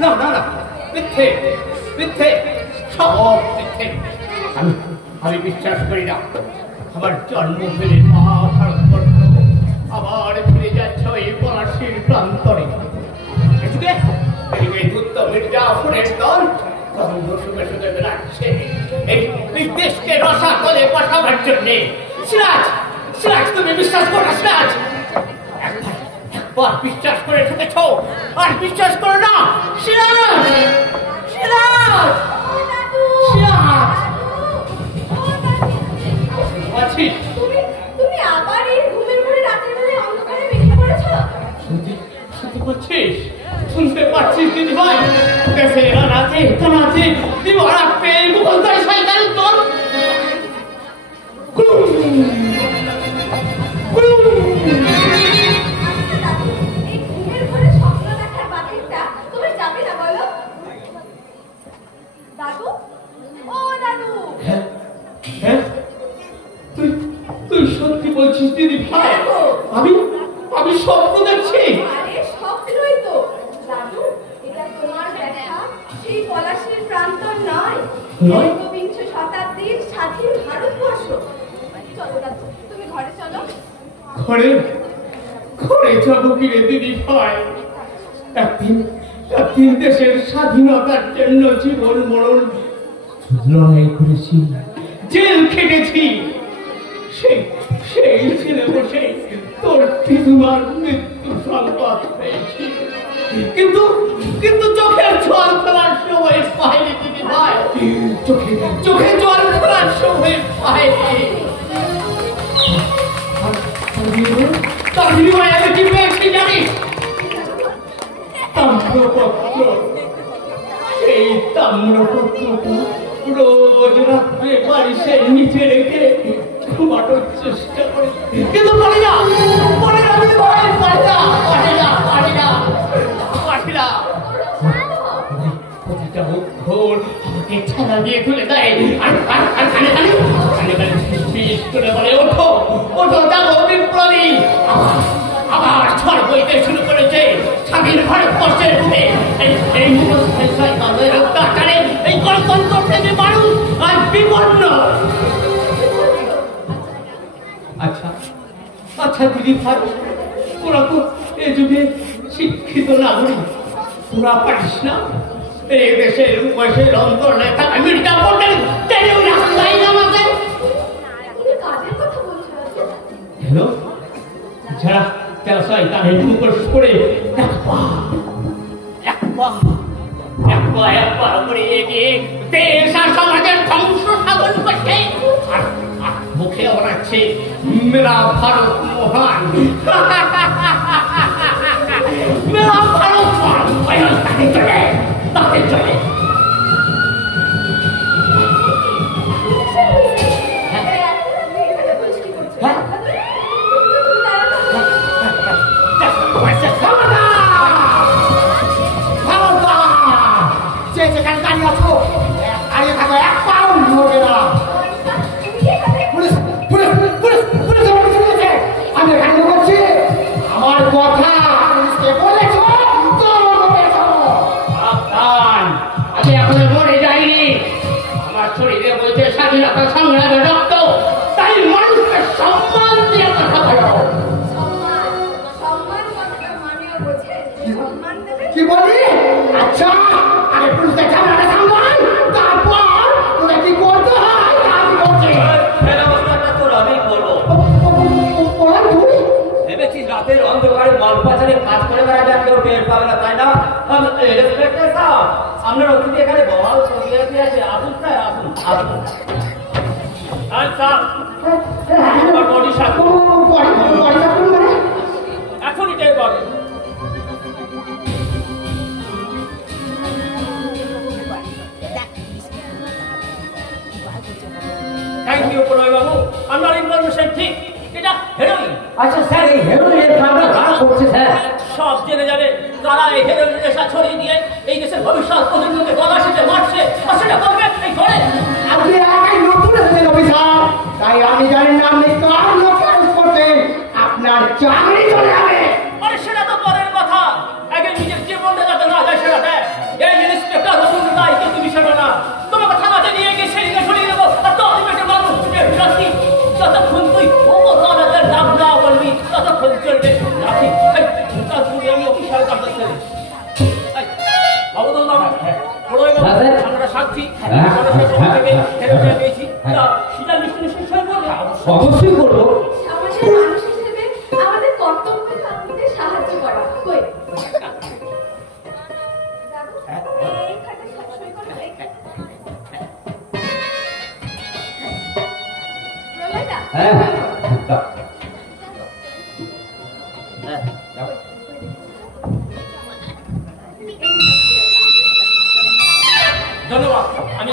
না না না, মিথ্যে মিথ্যে, সব মিথ্যে। আমি বিশ্বাস করি না। আমার জন্ম ফেলে মা ভারতবর্ষ আবার ফিরে যাচ্ছে ওই পলাশির প্রান্তরে। এই দেশকে রসাতলে পাঠাবার জন্যে। সিরাজ, সিরাজ, তুমি বিশ্বাস করো না সিরাজ? একবার বিশ্বাস করে ঠকেছ, আর বিশ্বাস করো না। সিরাজ, সিরাজ, সিরাজ, আছিস? তুমি আবার এই ঘুমের ঘরে রাতের বেলায় অন্ধকারে বেরিয়ে পড়েছ? শুনতে পাচ্ছিস? শুনতে পাচ্ছিস দিদি ভাই? দেশে রাতে কানাতে দিবারা পেয়ে মুখলতায় শয়তানের দল। এই ঘুমের ঘরে স্বপ্ন দেখার বাতিলটা তুমি যাবে না বলো? দাদু, ও দাদু। হ্যাঁ হ্যাঁ, তুই সত্যি বলছিস দিদি ভাই? আমি স্বপ্ন দেখছি। আরে স্বপ্নই তো দাদু। এটা তোমার দেখা সেই পলাশীর প্রান্তর নয়, একবিংশ শতাব্দীর স্বাধীন ভারতবর্ষ। চলো দাদু, তুমি ঘরে চলো। ঘরে ঘরে যাবো কি রে দিদি ভাই? একদিন দেশের স্বাধীনতার জন্য জীবন মরণ লড়াই করেছি, জেল খেটেছি। সেই ছেলে বসে তোর তোমার মৃত্যু সংবাদ পেয়েছি, কিন্তু চোখের জল ফেলার সময় পাইনি দিদি ভাই। চোখে জল ফেলার সময় পাইনি। তার বিনিময়ে আমি কি পেয়েছি জানিস? তাম্রপত্র। সেই তাম্রপত্রটা রোজ রাত্রে বালিশের নিচে রেখে ঘুমানোর চেষ্টা করি, কিন্তু পারি না, পারি না দিদি ভাই, পারি না, পারি না, পারি না, পারি না। প্রতিটা অক্ষর আমাকে ছাড়া দিয়ে তুলে দেয়, আর কানে ফিস করে বলে, ওঠো ওঠো, যাবো বিপ্লবী। আবার ঝড় বইতে শুরু করেছে স্বাধীন ভারতবর্ষের বুকে। এই মুঘলের অত্যাচারে এই গণতন্ত্র প্রেমী মানুষ আজ বিপন্ন। আচ্ছা আচ্ছা দিদি ভাই, তোরা তো এ যুগে শিক্ষিত নাগরিক, তোরা পারিস না এই দেশের বয়সের অন্তরে থাকা মির্জা পটেল টেনেও রাস্তায় নামাতে? হ্যালো, যারা শয়তানের মুখোশ করে একবার করে এগিয়ে দেশ আর সমাজের ধ্বংস সাধন করছে, আর মুখে ওড়াচ্ছে মেরা ভারত মহান, মেরা ভারত মহান। তাকে চলে, তাকে চলে। যেখানে দাঁড়িয়ে আছো দাঁড়িয়ে থাকো, এক পাও নড়বে না। আমি এখানে বলছি, আমার কথা বলেছ, আমি এখনো মরে যাইনি। আমার শরীরে বলছে স্বাধীনতা সংগ্রামের রক্ত, তাই মানুষকে সম্মান দিয়ে কথা বলো। কি বলি? আচ্ছা, আগে পুলিশকে ঝামেলাটা সামলাই, তারপর তোদের কি করতে হয় আমি বলছি। আমি বলবো, ভেবেছিস রাতের অন্ধকারে মাল পাচারে কাজ করে বেড়াবে, কেউ টের পাবে না, তাই না? আপনার অতিথি এখানে বহাল আছে, আসুন স্যার, আসুন আসুন। আচ্ছা, আমার বডি সাথে এখনই টের পাবে। থ্যাংক ইউ প্রণয় বাবু, আমার ইনফরমেশন ঠিক, এটা হেরোইন। আচ্ছা স্যার, এই হেরোইনের কারণে কারা করছে স্যার? সব জেনে যাবে কারা এই হেরোইনের নেশা ছড়িয়ে দিয়ে এই দেশের ভবিষ্যৎ প্রজন্মকে গলা সেচে মারছে, আর সেটা করবে এই ঘরে। আপনি একাই নতুন এসেছেন অফিসার, তাই আমি জানি না আপনি কার লোককে করবেন, আপনার চাকরি চলে যাবে। আরে সেটা তো পরের কথা, আগে নিজের জীবনটা যাতে না যায় সেটা দেয়। ভাবছি মানুষের সভা থেকে ফেরত দিয়েছি শীতল মিষ্টি শেষ হয়ে পড়বে। অবশ্যই করবো। সমাজের মানুষ হিসেবে আমাদের কর্তব্য আপনাদের সাহায্য করা। কই দাদু, এই খাতা সই করবে? প্রলয়দা, হ্যাঁ ধন্যবাদ, আমি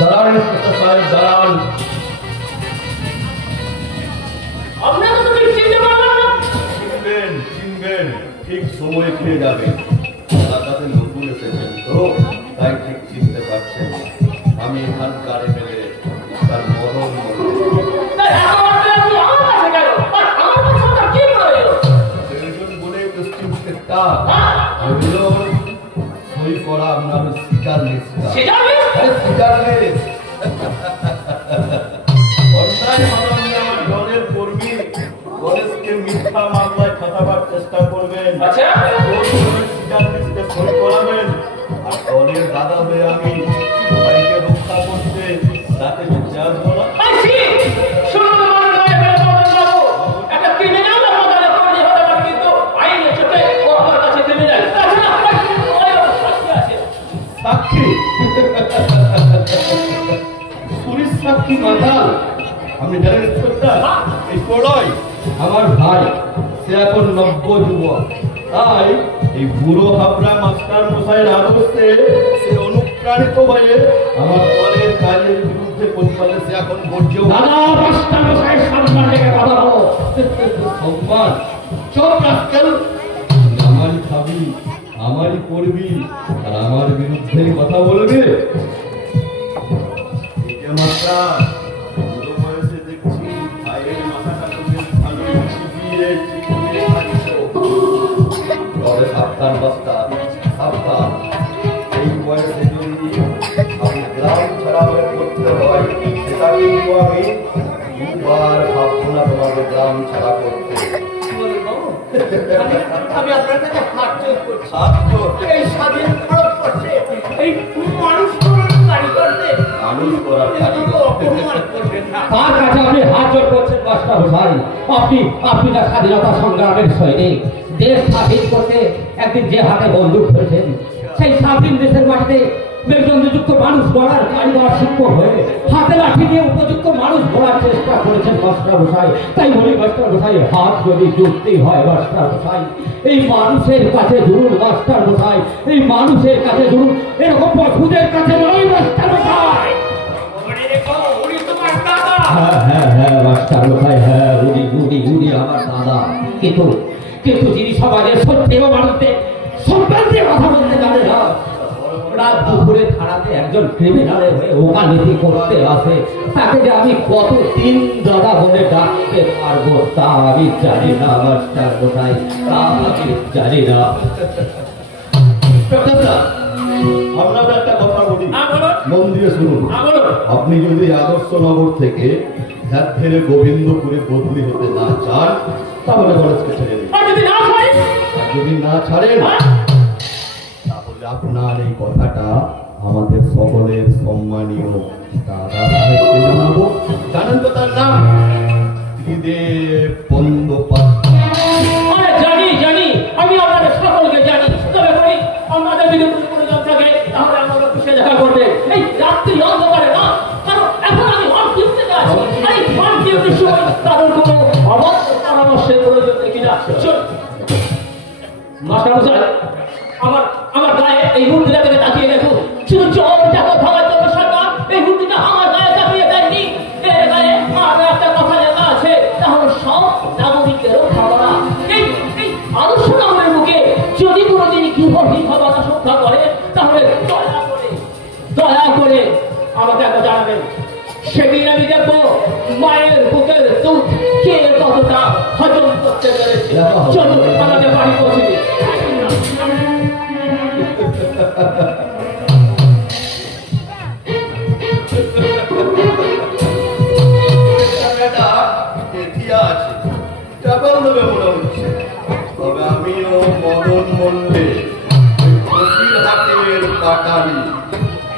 দাঁড়ান সাহেব, দাঁড়ান। আপনাকে তো ঠিক চিনতে পারলাম না। চিনবেন, ঠিক সময় খেয়ে যাবেন। এলাকাতে নতুন এসেছেন তো, তাই ঠিক চিনতে পারছেন। আমি এখানকার এমএলএ তার মদন প্রয়োজন বলে পশ্চিম সেক্টর সই করা আপনার শিকার লিস্টটা। শিকার লিস্ট অন্যায় মাননীয় আমার দলের কর্মী কলেজকে মিথ্যা মামলায় ফাঁসাবার চেষ্টা করবেন। শিকার লিস্টে সই করাবেন। আর দলের দাদা হয়ে আমি ভাইকে রক্ষা করতে তাকে বেঁচে আসবো না। সাক্ষী পুলিশ সাক্ষী মাতাল। আপনি জানেন ইন্সপেক্টর, এই প্রলয় আমার ভাই, সে এখন নব্য যুবক। তাই এই বুড়ো হাবড়া মাস্টার মশাইয়ের আদর্শে সে অনুপ্রাণিত হয়ে আমার দলের কাজের বিরুদ্ধে প্রতিবাদে সে এখন গর্জে দাদা মাস্টার মশাই সম্মান রেখে কথা বলো। সম্মান সব রাস্কেল আমারই খাবি, আমারই করবি, আর আমার বিরুদ্ধে কথা বলবে। মাস্টার বুড়ো বয়সে দেখছি ভাইয়ের মাথাটা তবে সাবধান বাস্তা, সাবধান। এই বয়সে যদি আমি গ্রাম ছাড়া করতে হয়, সেটা কিন্তু আমি দুবার ভাববো না তোমাকে গ্রাম ছাড়া করতে। আমি আপনার কাছে হাত জোর করছি। এই স্বাধীন ভারতবর্ষে এই মানুষ কারিগরদের মানুষ করার কারিগর অপমান করবেন না। কার কাছে আপনি হাত জোর করছেন মাস্টার ভাই? আপনি না স্বাধীনতা সংগ্রামের সৈনিক। দেশ স্বাধীন করতে একদিন যে হাতে বন্দুক ধরেছেন, সেই স্বাধীন দেশের মাটিতে মেরুদণ্ডযুক্ত মানুষ গড়ার কারিগর শিক্ষক হয়ে হাতে লাঠি দিয়ে উপযুক্ত মানুষ গড়ার চেষ্টা করেছেন মাস্টার মশাই। তাই বলি মাস্টার মশাই, হাত যদি জুড়তে হয় মাস্টার মশাই, এই মানুষের কাছে জুড়ুন মাস্টার মশাই, এই মানুষের কাছে জুড়ুন, এরকম পশুদের কাছে নয় মাস্টার মশাই। হ্যাঁ মাস্টার মশাই, হ্যাঁ উনি আমার দাদা। কিন্তু যিনি সমাজের সত্যেও মানুষদের সম্মান দিয়ে কথা বলতে জানে না, রাত দুপুরে থানাতে একজন ক্রিমিনালের হয়ে ওকালতি করতে আসে, তাকে যে আমি কতদিন দাদা বলে ডাকতে পারবো তা আমি জানি না মাস্টার মশাই, তা আমি জানি না। আপনাদের একটা কথা বলি, মন দিয়ে শুনুন। আপনি যদি আদর্শনগর থেকে ধ্যাত ফেলে গোবিন্দপুরে বদলি হতে না চান, তাহলে কলেজকে ছেড়ে দিন। যদি না ছাড়েন, তাহলে আপনার এই কথাটা আমাদের সকলের সম্মানীয় দাদা সাহেবকে জানাবো। জানেন তো তার নাম? ত্রিদেব বন্দ্যোপাধ্যায়। জানি, আমি আপনাদের সকলকে জানি। তবে করি আমাদের যদি কোনো প্রয়োজন থাকে তাহলে আমরা খুশি দেখা করবে। এই রাত্রি অন্ধকারে না, কারণ এখন আমি হন ডিউটিতে আছি। এই হন ডিউটির সময় কারোর কোনো অবাধ্য পরামর্শের প্রয়োজন দেখি না। মাস্টার মশাই, আমার গায়ে এই হুন্ডিটা থেকে তাকিয়ে দেখুন। শুধু চোর টাকা ভাঙার জন্য সরকার এই হুন্ডিটা আমার গায়ে চাপিয়ে দেয়নি। এর গায়ে আর একটা কথা লেখা আছে, তাহলে সব নাগরিকের রক্ষা করা। এই আদর্শ নামের মুখে যদি কোনোদিন গৃহহীনতা সত্য করে, তাহলে দয়া করে আমাকে একটা জানাবেন। সেদিন আমি দেখবো মায়ের বুকের দুধ কে কতটা হজম করতে পেরেছে। চলুন আমাদের বাড়ি পৌঁছে দিই। তবে আমিও মদন মন্ডে হাটের পাটালি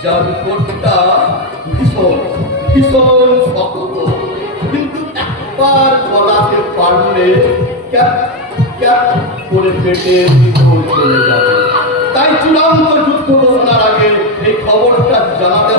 যাবি ঠোঁটটা ভীষণ ভীষণ শক্ত, কিন্তু একবার গলাতে পারলে ক্যাপ ক্যাপ করে পেটের ভিতর চলে যাবে। তাই চূড়ান্ত যুদ্ধ ঘোষণার আগে এই খবরটা জানাতে